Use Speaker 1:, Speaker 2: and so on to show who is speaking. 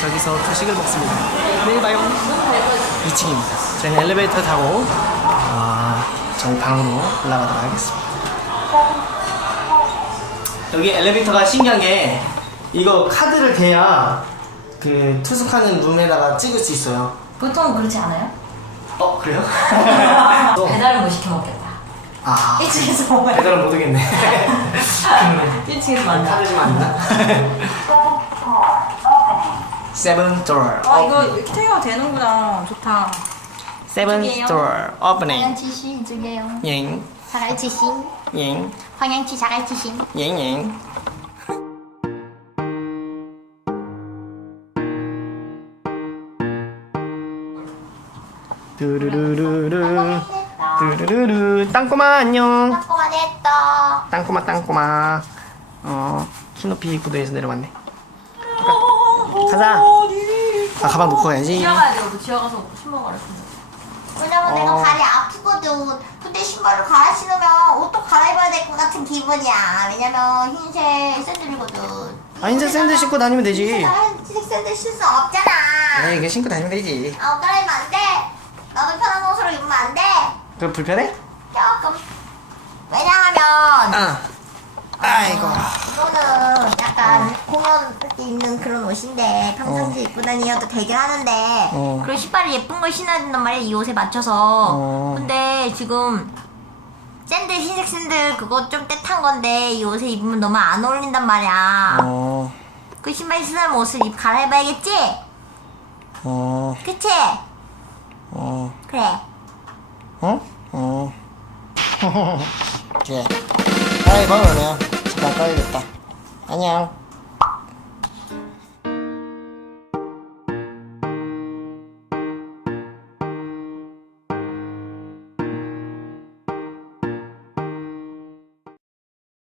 Speaker 1: 저기서 조식을 먹습니다. 내일 봐요. 2층입니다. 저희는 엘리베이터 타고 저희 방으로 올라가도록 하겠습니다. 여기 엘리베이터가 신기한 게 이거 카드를 대야 그 투숙하는 룸에다가 찍을 수 있어요.
Speaker 2: 보통 그렇지 않아요?
Speaker 1: 그래요?
Speaker 2: 배달을 못 시켜 먹겠다. 1층에서 먹어야 돼.
Speaker 1: 배달은 못 오겠네.
Speaker 2: 1층에서 만나.
Speaker 1: 카드 좀 안 나? 세븐 도어.
Speaker 2: 이거 이렇게 태가 되는구나. 좋다.
Speaker 1: 세븐 도어 오프닝.
Speaker 3: 방향치신 이쪽이에요.
Speaker 1: 잉.
Speaker 3: 자갈치신.
Speaker 1: 잉.
Speaker 3: 방향치 자갈치신.
Speaker 1: 잉잉. 두루루루루 두루루루 땅꼬마 안녕.
Speaker 3: 땅꼬마 됐다.
Speaker 1: 땅꼬마 키높이 구도에서 내려왔네. 가자. 가방 놓고 가야지.
Speaker 2: 지나가야 돼요. 지나가서 술 먹으라.
Speaker 3: 왜냐면 내가 발이 아프거든. 근데 신발을 갈아 신으면 옷도 갈아입어야 될 것 같은 기분이야. 왜냐면 흰색 샌들이거든.
Speaker 1: 흰색 샌들 신고 다니면 되지.
Speaker 3: 흰색 샌들 신을 수 없잖아.
Speaker 1: 이거 신고 다니면 되지.
Speaker 3: 갈아입으면 안 돼. 나도 편한 옷으로 입으면 안 돼.
Speaker 1: 그럼 불편해?
Speaker 3: 조금. 왜냐하면
Speaker 1: 아이고.
Speaker 3: 이거는 약간 공연 때 입는 그런 옷인데 평상시에 입고 다니어도 되긴 하는데 그리고 신발을 예쁜 걸 신어야 된단 말이야, 이 옷에 맞춰서. 근데 지금 샌들, 흰색 샌들 그거 좀 떼탄 건데 이 옷에 입으면 너무 안 어울린단 말이야. 그 신발 신으면 옷을 갈아입어야겠지? 그치? 그래.
Speaker 1: 그래. 빨리 먹으면 잠깐 꺼야겠다. 안녕.